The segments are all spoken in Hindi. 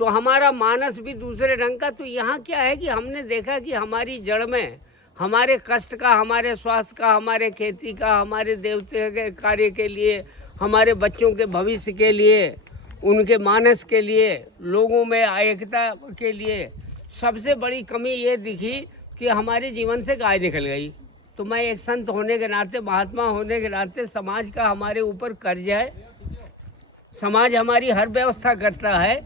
तो हमारा मानस भी दूसरे ढंग का। तो यहाँ क्या है कि हमने देखा कि हमारी जड़ में हमारे कष्ट का, हमारे स्वास्थ्य का, हमारे खेती का, हमारे देवते के कार्य के लिए, हमारे बच्चों के भविष्य के लिए, उनके मानस के लिए, लोगों में एकता के लिए सबसे बड़ी कमी ये दिखी कि हमारे जीवन से गाय निकल गई। तो मैं एक संत होने के नाते, महात्मा होने के नाते, समाज का हमारे ऊपर कर्ज है, समाज हमारी हर व्यवस्था करता है।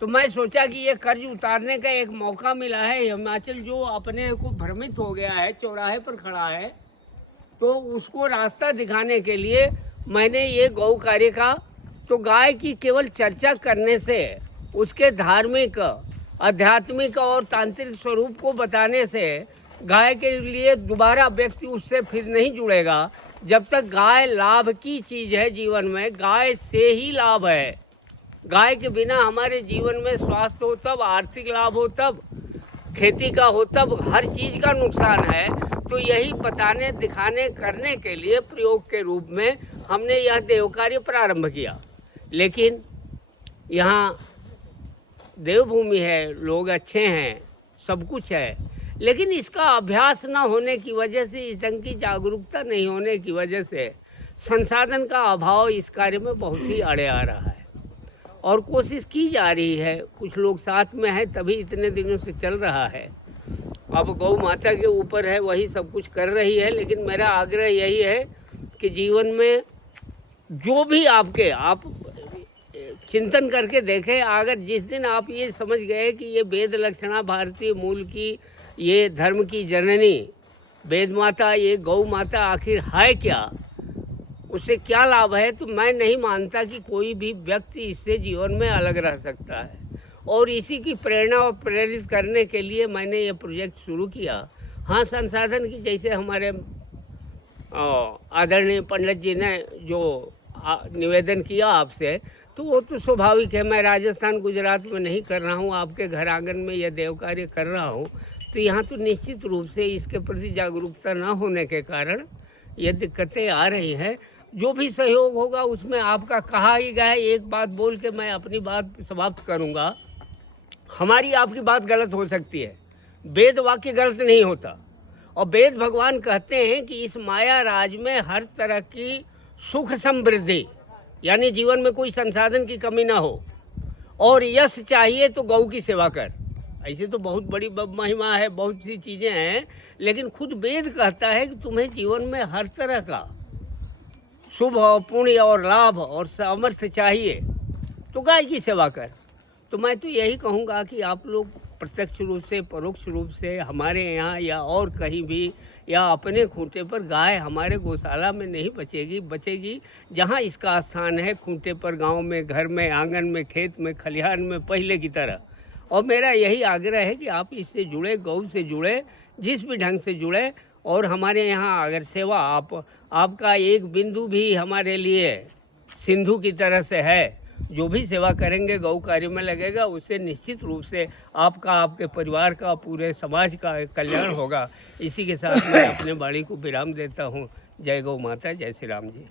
तो मैं सोचा कि ये कर्ज उतारने का एक मौका मिला है। हिमाचल जो अपने को भ्रमित हो गया है, चौराहे पर खड़ा है, तो उसको रास्ता दिखाने के लिए मैंने ये गौ कार्य का, तो गाय की केवल चर्चा करने से, उसके धार्मिक, आध्यात्मिक और तांत्रिक स्वरूप को बताने से गाय के लिए दोबारा व्यक्ति उससे फिर नहीं जुड़ेगा। जब तक गाय लाभ की चीज़ है जीवन में, गाय से ही लाभ है। गाय के बिना हमारे जीवन में स्वास्थ्य हो तब, आर्थिक लाभ हो तब, खेती का हो तब, हर चीज़ का नुकसान है। तो यही बताने, दिखाने, करने के लिए प्रयोग के रूप में हमने यह देव कार्य प्रारंभ किया। लेकिन यहाँ देवभूमि है, लोग अच्छे हैं, सब कुछ है, लेकिन इसका अभ्यास ना होने की वजह से, इस ढंग की जागरूकता नहीं होने की वजह से, संसाधन का अभाव इस कार्य में बहुत ही अड़े आ रहा है। और कोशिश की जा रही है, कुछ लोग साथ में हैं, तभी इतने दिनों से चल रहा है। अब गौ माता के ऊपर है, वही सब कुछ कर रही है। लेकिन मेरा आग्रह यही है कि जीवन में जो भी आप चिंतन करके देखें। अगर जिस दिन आप ये समझ गए कि ये वेद लक्षणा भारतीय मूल की, ये धर्म की जननी वेद माता, ये गौ माता आखिर है क्या, उससे क्या लाभ है, तो मैं नहीं मानता कि कोई भी व्यक्ति इससे जीवन में अलग रह सकता है। और इसी की प्रेरणा और प्रेरित करने के लिए मैंने ये प्रोजेक्ट शुरू किया। हाँ, संसाधन की, जैसे हमारे आदरणीय पंडित जी ने जो निवेदन किया आपसे, तो वो तो स्वाभाविक है। मैं राजस्थान, गुजरात में नहीं कर रहा हूँ, आपके घर आंगन में यह देव कार्य कर रहा हूँ। तो यहाँ तो निश्चित रूप से इसके प्रति जागरूकता न होने के कारण ये दिक्कतें आ रही हैं। जो भी सहयोग होगा उसमें आपका कहा ही गया है। एक बात बोल के मैं अपनी बात समाप्त करूँगा। हमारी आपकी बात गलत हो सकती है, वेद वाक्य गलत नहीं होता। और वेद भगवान कहते हैं कि इस माया राज में हर तरह की सुख समृद्धि, यानी जीवन में कोई संसाधन की कमी ना हो, और यश चाहिए तो गौ की सेवा कर। ऐसे तो बहुत बड़ी महिमा है, बहुत सी चीज़ें हैं, लेकिन खुद वेद कहता है कि तुम्हें जीवन में हर तरह का शुभ और पुण्य और लाभ और सामर्थ्य चाहिए तो गाय की सेवा कर। तो मैं तो यही कहूँगा कि आप लोग प्रत्यक्ष रूप से, परोक्ष रूप से, हमारे यहाँ या और कहीं भी, या अपने खूंटे पर, गाय हमारे गौशाला में नहीं बचेगी जहाँ इसका स्थान है, खूंटे पर, गांव में, घर में, आंगन में, खेत में, खलिहान में, पहले की तरह। और मेरा यही आग्रह है कि आप इससे जुड़े, गौ से जुड़े, जिस भी ढंग से जुड़े। और हमारे यहाँ अगर सेवा, आपका एक बिंदु भी हमारे लिए सिंधु की तरह से है। जो भी सेवा करेंगे, गौ कार्य में लगेगा, उससे निश्चित रूप से आपका, आपके परिवार का, पूरे समाज का कल्याण होगा। इसी के साथ मैं अपने वाणी को विराम देता हूँ। जय गौ माता, जय श्री राम जी।